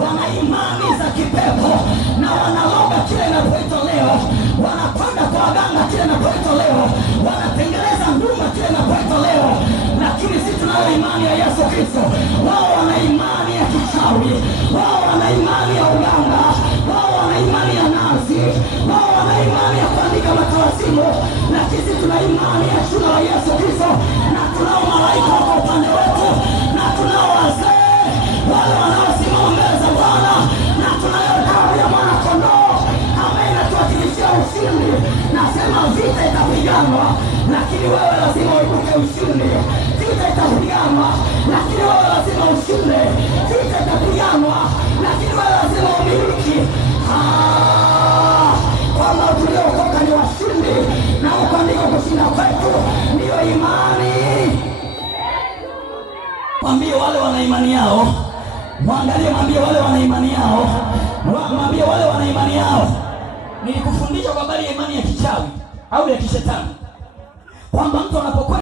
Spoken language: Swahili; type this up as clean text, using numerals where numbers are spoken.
wana imani za kipepo na wanaloga kile kinapotolewa, wanakwenda kwa waganga kile kinapotolewa, wanatengeneza ndumba kile kinapotolewa. Lakini sisi tunayo imani ya Yesu Kristo. Wao wana imani ya kichawi, wao wana imani ya uganga, wao wana imani ya nazi, wao wana imani ya kuandika matawasimu. Na sisi tuna imani ya jina la Yesu Kristo, na tunao malaika kwa upande wetu, na tunao wazee wale wanaosimama mbele za Bwana, na tunayo damu ya mwana kondoo ambaye inatuhakikishia ushindi. Nasema vita itapiganwa, lakini wewe lazima uibuke ushindi. Vita itapiganwa, lakini wewe lazima ushinde. Vita itapiganwa, lakini wewe lazima umiliki. Kwamba tuliokoka ni washindi, na huko ndiko kushinda kwetu, ndiyo imani. Mwambie wale wana imani yao, mwangalie, mwambie wale wana imani yao, mwambie wale wana imani yao. Nilikufundisha kwa habari ya imani ya kichawi au ya kishetani, kwamba mtu anapokuwa